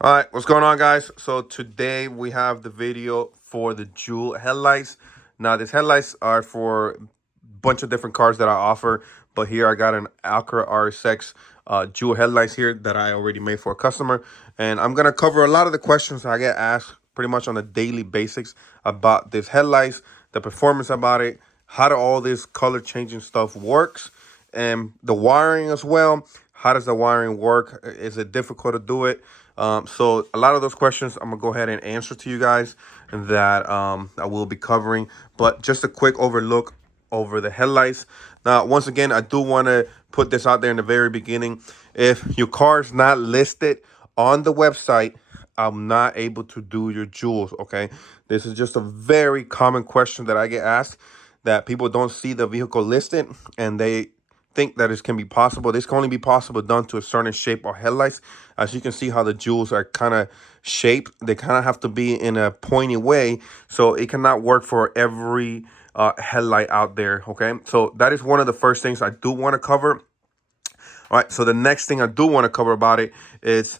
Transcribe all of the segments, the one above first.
All right, what's going on, guys? So today we have the video for the Jewel headlights. Now, these headlights are for a bunch of different cars that I offer, but here I got an Acura RSX Jewel headlights here that I already made for a customer, and I'm gonna cover a lot of the questions I get asked pretty much on a daily basics about this headlights, the performance about it, how do all this color changing stuff works, and the wiring as well. How does the wiring work? Is it difficult to do it? So a lot of those questions I'm gonna go ahead and answer to you guys that I will be covering. But just a quick overlook over the headlights. Now, once again, I do want to put this out there in the very beginning. If your car is not listed on the website, I'm not able to do your jewels. Okay, this is just a very common question that I get asked, that people don't see the vehicle listed and they think that it can be possible. This can only be possible done to a certain shape or headlights. As you can see how the jewels are kind of shaped, they kind of have to be in a pointy way, so it cannot work for every headlight out there. Okay, so that is one of the first things I do want to cover. All right, so the next thing I do want to cover about it is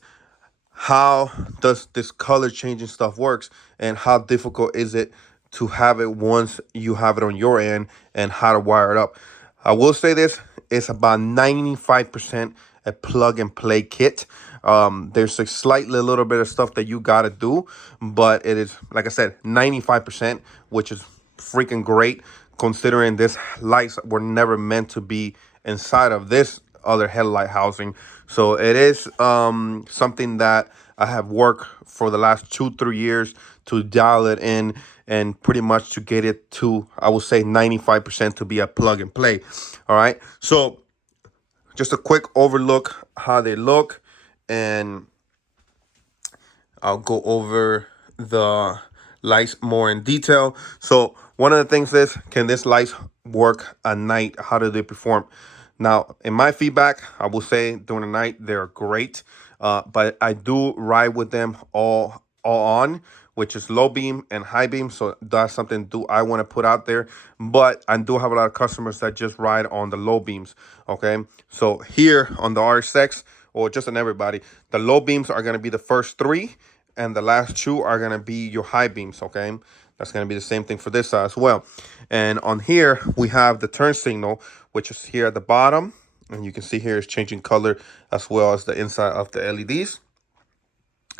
how does this color changing stuff works, and how difficult is it to have it once you have it on your end, and how to wire it up. I will say this, it's about 95% a plug and play kit. There's a slightly little bit of stuff that you got to do, but it is, like I said, 95%, which is freaking great considering this lights were never meant to be inside of this other headlight housing. So it is something that I have worked for the last 2-3 years to dial it in, and pretty much to get it to, I would say, 95% to be a plug and play. All right, so just a quick overlook how they look, and I'll go over the lights more in detail. So one of the things is, can this lights work at night? How do they perform? Now, in my feedback, I will say during the night they're great, but I do ride with them all on, which is low beam and high beam. So that's something do I want to put out there. But I do have a lot of customers that just ride on the low beams. Okay, so here on the RSX, or just on everybody, the low beams are going to be the first three, and the last two are going to be your high beams. Okay, that's going to be the same thing for this side as well. And on here we have the turn signal, which is here at the bottom, and you can see here it's changing color as well as the inside of the LEDs.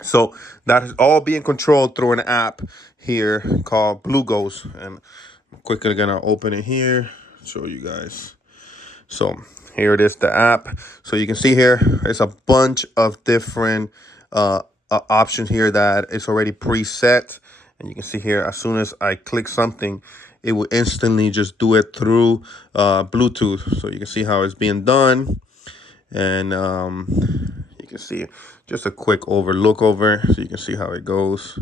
So that is all being controlled through an app here called Blue Ghost. And I'm quickly gonna open it here, show you guys. So here it is, the app. So you can see here, it's a bunch of different options here that is already preset. And you can see here, as soon as I click something, it will instantly just do it through Bluetooth. So you can see how it's being done. And you can see just a quick overlook over, so you can see how it goes.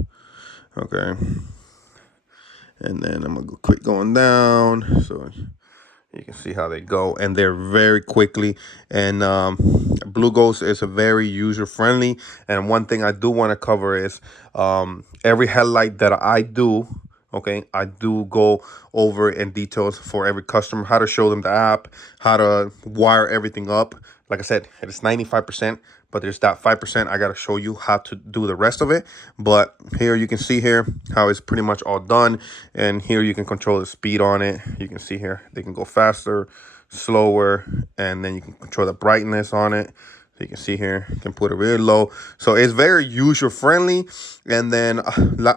Okay, and then I'm gonna go quick going down, so you can see how they go, and they're very quickly. And Blue Ghost is a very user friendly. And one thing I do want to cover is every headlight that I do, okay, I do go over in details for every customer, how to show them the app, how to wire everything up. Like I said, it's 95%, but there's that 5% I got to show you how to do the rest of it. But here you can see here how it's pretty much all done. And here you can control the speed on it. You can see here they can go faster, slower, and then you can control the brightness on it. So you can see here, you can put it really low. So it's very user friendly. And then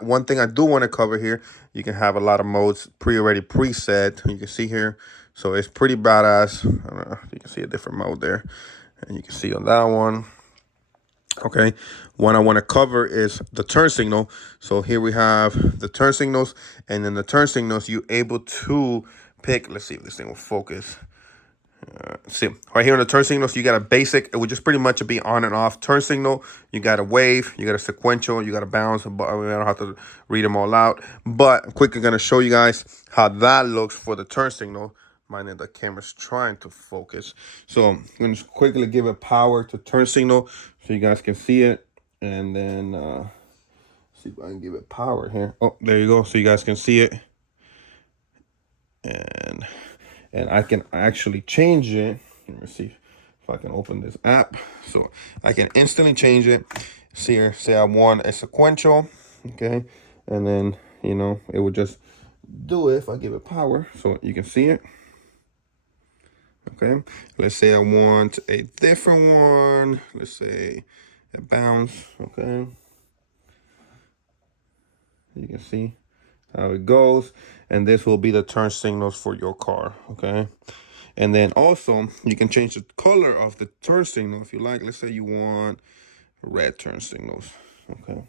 one thing I do want to cover here, you can have a lot of modes already preset. You can see here. So it's pretty badass. I don't know, you can see a different mode there. And you can see on that one. Okay, one I want to cover is the turn signal. So here we have the turn signals, and then the turn signals you able to pick. Let's see if this thing will focus. See right here on the turn signals, you got a basic. It would just pretty much be on and off turn signal. You got a wave, you got a sequential, you got a bounce. But I don't have to read them all out. But I'm quickly gonna show you guys how that looks for the turn signal. Mind the camera's trying to focus. So I'm gonna just quickly give it power to turn signal so you guys can see it. And then see if I can give it power here. Oh, there you go. So you guys can see it. And I can actually change it. Let me see if I can open this app. So I can instantly change it. see here, say I want a sequential, okay, and then you know it would just do it if I give it power, so you can see it. Okay, let's say I want a different one. Let's say a bounce. Okay, you can see how it goes, and this will be the turn signals for your car. Okay, and then also you can change the color of the turn signal if you like. Let's say you want red turn signals. Okay,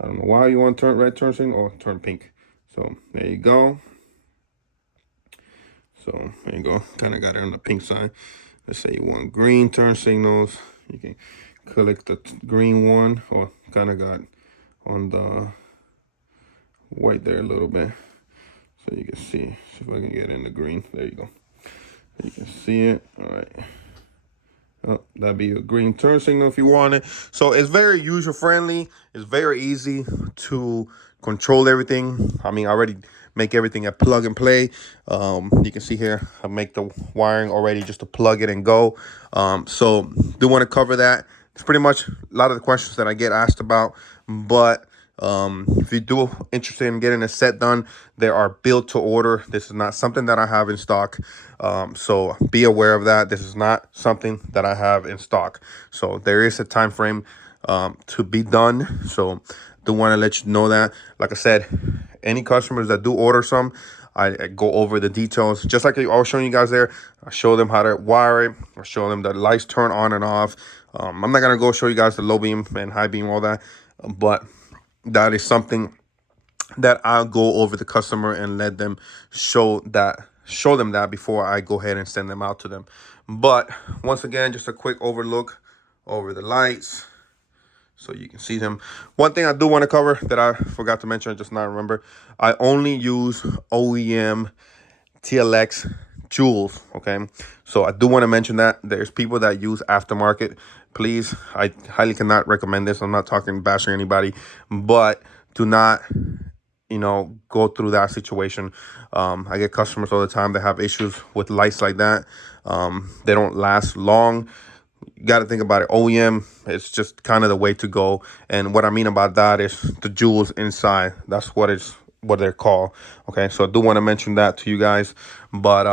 I don't know why you want red turn signal or turn pink. So there you go. So there you go. Kind of got it on the pink side. Let's say you want green turn signals. You can click the green one, or kind of got on the white there a little bit. So you can see if I can get in the green. There you go. You can see it. All right. Oh, that'd be a green turn signal if you want it. So it's very user friendly. It's very easy to control everything. I mean, I already make everything a plug and play. You can see here, I make the wiring already just to plug it and go. So do want to cover that. It's pretty much a lot of the questions that I get asked about, but if you do interested in getting a set done, they are built to order. This is not something that I have in stock. So be aware of that. This is not something that I have in stock. So there is a time frame to be done. So do want to let you know that. Like I said, any customers that do order some, I go over the details. Just like I was showing you guys there, I show them how to wire it. I show them the lights turn on and off. I'm not going to go show you guys the low beam and high beam, all that. But that is something that I'll go over the customer and let them show them that before I go ahead and send them out to them. But once again, just a quick overlook over the lights so you can see them. One thing I do want to cover that I forgot to mention, just not remember, I only use OEM TLX jewels. Okay, so I do want to mention that there's people that use aftermarket. Please, I highly cannot recommend this. I'm not talking bashing anybody, but do not, you know, go through that situation. I get customers all the time that have issues with lights like that. They don't last long. You got to think about it. OEM, it's just kind of the way to go. And what I mean about that is the jewels inside. That's what they're called. Okay, so I do want to mention that to you guys. But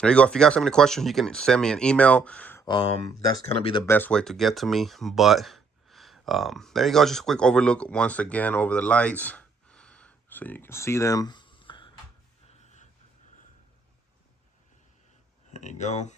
there you go. If you guys have any questions, you can send me an email. That's gonna be the best way to get to me. But there you go. Just a quick overlook once again over the lights so you can see them. There you go.